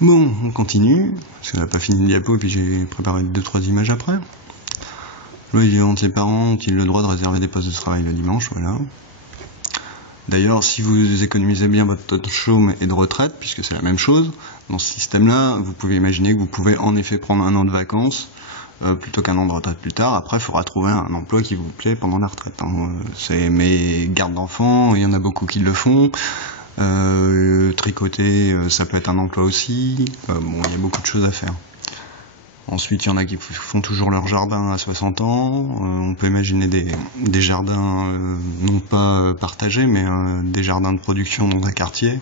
Bon, on continue, parce qu'on n'a pas fini le diapo et puis j'ai préparé 2-3 images après. Loi du entier parent ont-ils le droit de réserver des postes de travail le dimanche, voilà. D'ailleurs, si vous économisez bien votre taux de chôme et de retraite, puisque c'est la même chose, dans ce système-là, vous pouvez imaginer que vous pouvez en effet prendre 1 an de vacances, plutôt qu'un an de retraite plus tard. Après, il faudra trouver un emploi qui vous plaît pendant la retraite. Mais garde d'enfants, il y en a beaucoup qui le font. Tricoter, ça peut être un emploi aussi. Bon, il y a beaucoup de choses à faire. Ensuite, il y en a qui font toujours leur jardin à 60 ans. On peut imaginer des jardins, non pas partagés, mais des jardins de production dans un quartier,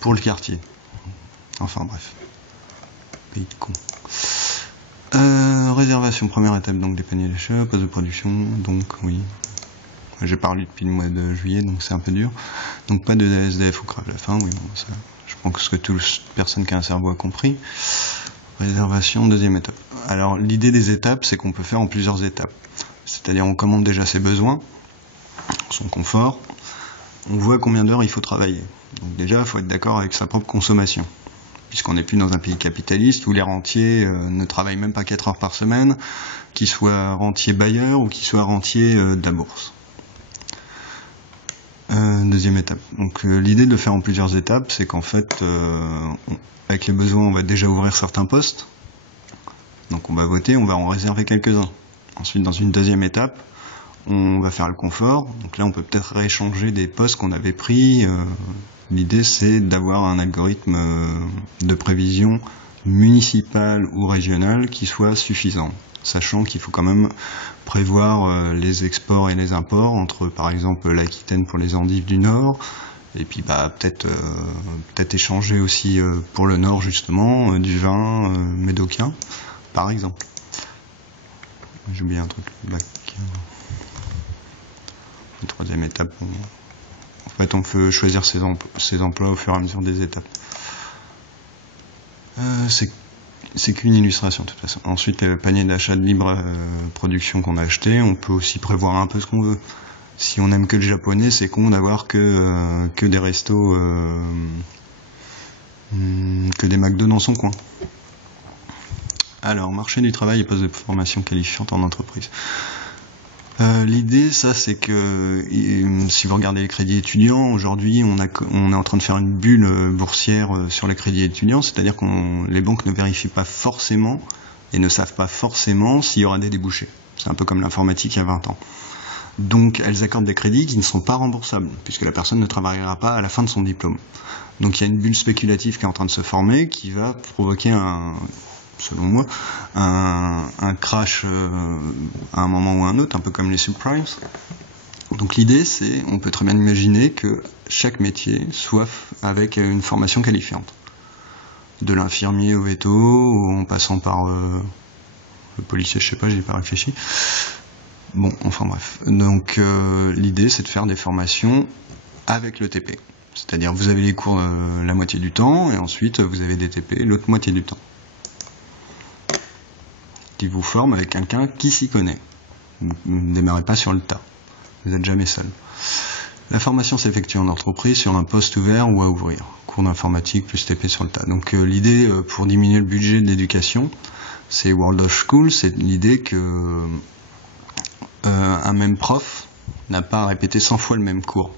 pour le quartier. Enfin bref. Pays de con. Réservation, première étape, donc des paniers d'achat, poste de production, donc oui. J'ai parlé depuis le mois de juillet, donc c'est un peu dur. Donc pas de SDF ou crève la faim, oui, bon, ça, je pense que toute personne qui a un cerveau a compris. Réservation, deuxième étape. Alors l'idée des étapes, c'est qu'on peut faire en plusieurs étapes. C'est-à-dire on commande déjà ses besoins, son confort, on voit combien d'heures il faut travailler. Donc déjà, il faut être d'accord avec sa propre consommation. Puisqu'on n'est plus dans un pays capitaliste où les rentiers ne travaillent même pas 4 heures par semaine, qu'ils soient rentiers bailleurs ou qu'ils soient rentiers de la bourse. Deuxième étape. Donc l'idée de le faire en plusieurs étapes, c'est qu'en fait, avec les besoins, on va déjà ouvrir certains postes. Donc on va voter, on va en réserver quelques-uns. Ensuite, dans une deuxième étape, on va faire le confort. Donc là, on peut peut-être rééchanger des postes qu'on avait pris. L'idée, c'est d'avoir un algorithme de prévision municipale ou régionale qui soit suffisant. Sachant qu'il faut quand même prévoir les exports et les imports entre, par exemple, l'Aquitaine pour les endives du Nord, et puis peut-être échanger aussi pour le Nord, justement, du vin médocain, par exemple. J'ai oublié un truc. La troisième étape, en fait, on peut choisir ses emplois au fur et à mesure des étapes. C'est qu'une illustration de toute façon. Ensuite, le panier d'achat de libre production qu'on a acheté, on peut aussi prévoir un peu ce qu'on veut. Si on aime que le japonais, c'est con d'avoir que des restos, que des McDo dans son coin. Alors, marché du travail et poste de formation qualifiante en entreprise. L'idée, ça, c'est que si vous regardez les crédits étudiants, aujourd'hui, on est en train de faire une bulle boursière sur les crédits étudiants, c'est-à-dire que les banques ne vérifient pas forcément et ne savent pas forcément s'il y aura des débouchés. C'est un peu comme l'informatique il y a 20 ans. Donc, elles accordent des crédits qui ne sont pas remboursables, puisque la personne ne travaillera pas à la fin de son diplôme. Donc, il y a une bulle spéculative qui est en train de se former, qui va provoquer selon moi, un crash à un moment ou à un autre, un peu comme les subprimes. Donc l'idée, c'est, on peut très bien imaginer que chaque métier soit avec une formation qualifiante. De l'infirmier au veto, en passant par le policier, je sais pas, j'y ai pas réfléchi. Bon, enfin bref. Donc l'idée, c'est de faire des formations avec le TP. C'est-à-dire, vous avez les cours la moitié du temps, et ensuite, vous avez des TP l'autre moitié du temps. Qui vous forme avec quelqu'un qui s'y connaît. Vous ne démarrez pas sur le tas. Vous n'êtes jamais seul. La formation s'effectue en entreprise sur un poste ouvert ou à ouvrir. Cours d'informatique plus TP sur le tas. Donc l'idée pour diminuer le budget de l'éducation, c'est World of School, c'est l'idée que un même prof n'a pas à répéter 100 fois le même cours.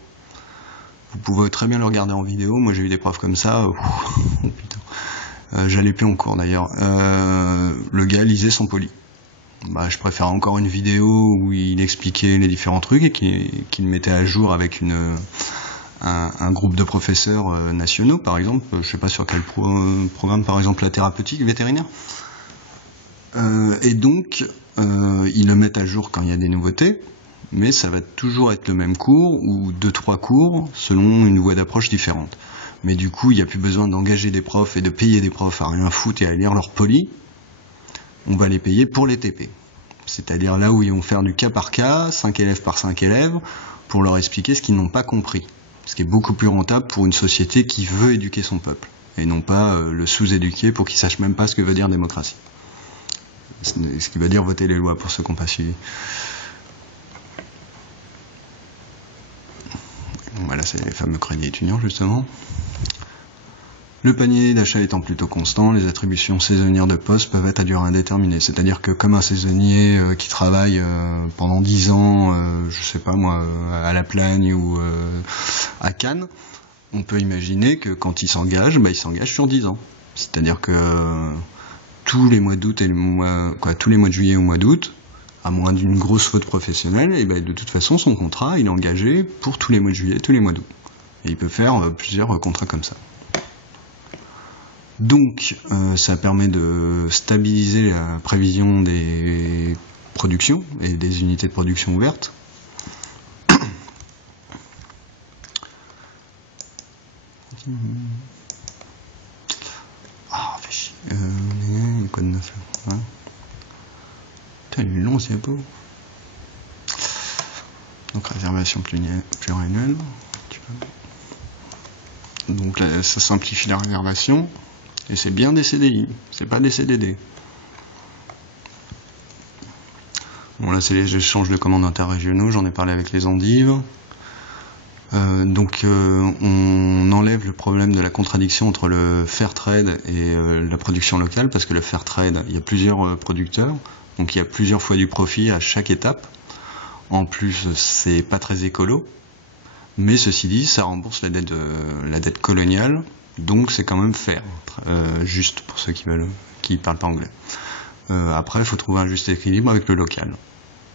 Vous pouvez très bien le regarder en vidéo. Moi j'ai eu des profs comme ça. Oh putain. J'allais plus en cours d'ailleurs. Le gars lisait sans poly. Je préfère encore une vidéo où il expliquait les différents trucs et qu'il mettait à jour avec un groupe de professeurs nationaux, par exemple. Je sais pas sur quel programme, par exemple la thérapeutique vétérinaire. Et donc, ils le mettent à jour quand il y a des nouveautés, mais ça va toujours être le même cours ou 2-3 cours selon une voie d'approche différente. Mais du coup, il n'y a plus besoin d'engager des profs et de payer des profs à rien foutre et à lire leur poly. On va les payer pour les TP. C'est-à-dire là où ils vont faire du cas par cas, 5 élèves par 5 élèves, pour leur expliquer ce qu'ils n'ont pas compris. Ce qui est beaucoup plus rentable pour une société qui veut éduquer son peuple, et non pas le sous-éduquer pour qu'il sache même pas ce que veut dire démocratie. Ce qui veut dire voter les lois pour ceux qui n'ont pas suivi. Voilà, c'est les fameux crédits étudiants, justement. Le panier d'achat étant plutôt constant, les attributions saisonnières de postes peuvent être à durée indéterminée. C'est-à-dire que comme un saisonnier qui travaille pendant 10 ans, je sais pas moi, à La Plagne ou à Cannes, on peut imaginer que quand il s'engage, il s'engage sur 10 ans. C'est-à-dire que tous les mois d'août et tous les mois de juillet au mois d'août, à moins d'une grosse faute professionnelle, et de toute façon son contrat il est engagé pour tous les mois de juillet, tous les mois d'août. Et il peut faire plusieurs contrats comme ça. Donc ça permet de stabiliser la prévision des productions et des unités de production ouvertes. Ah, fait chier. Quoi de neuf là, hein. Putain, il est long ce diapo. Donc réservation pluriannuelle. Donc là, ça simplifie la réservation. Et c'est bien des CDI, c'est pas des CDD. Bon là c'est les échanges de commandes interrégionaux, j'en ai parlé avec les endives. On enlève le problème de la contradiction entre le fair trade et la production locale, parce que le fair trade, il y a plusieurs producteurs, donc il y a plusieurs fois du profit à chaque étape. En plus, c'est pas très écolo, mais ceci dit, ça rembourse la dette coloniale, donc c'est quand même fair, juste pour ceux qui parlent pas anglais. Après, il faut trouver un juste équilibre avec le local.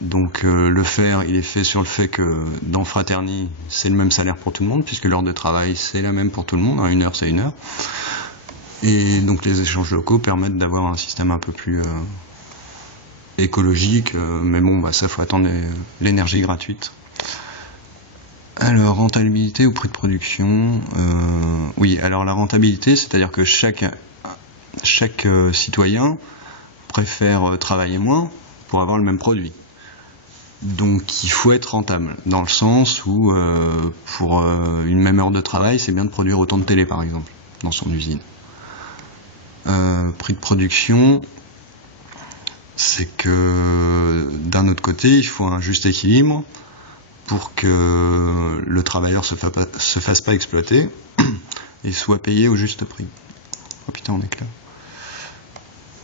Donc le fair, il est fait sur le fait que dans Fraterni, c'est le même salaire pour tout le monde, puisque l'heure de travail, c'est la même pour tout le monde, une heure, c'est une heure. Et donc les échanges locaux permettent d'avoir un système un peu plus écologique, mais bon, ça, faut attendre l'énergie gratuite. Alors, rentabilité ou prix de production, oui, alors la rentabilité, c'est-à-dire que chaque citoyen préfère travailler moins pour avoir le même produit. Donc il faut être rentable, dans le sens où pour une même heure de travail, c'est bien de produire autant de télé par exemple, dans son usine. Prix de production, c'est que d'un autre côté, il faut un juste équilibre pour que le travailleur se fasse pas exploiter et soit payé au juste prix. Oh putain, on est clair.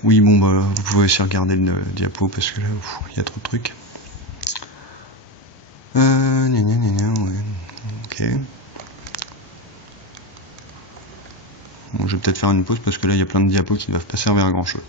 Oui, bon, vous pouvez aussi regarder le diapo parce que là, il y a trop de trucs. Ouais. Ok. Bon, je vais peut-être faire une pause parce que là, il y a plein de diapos qui ne doivent pas servir à grand chose.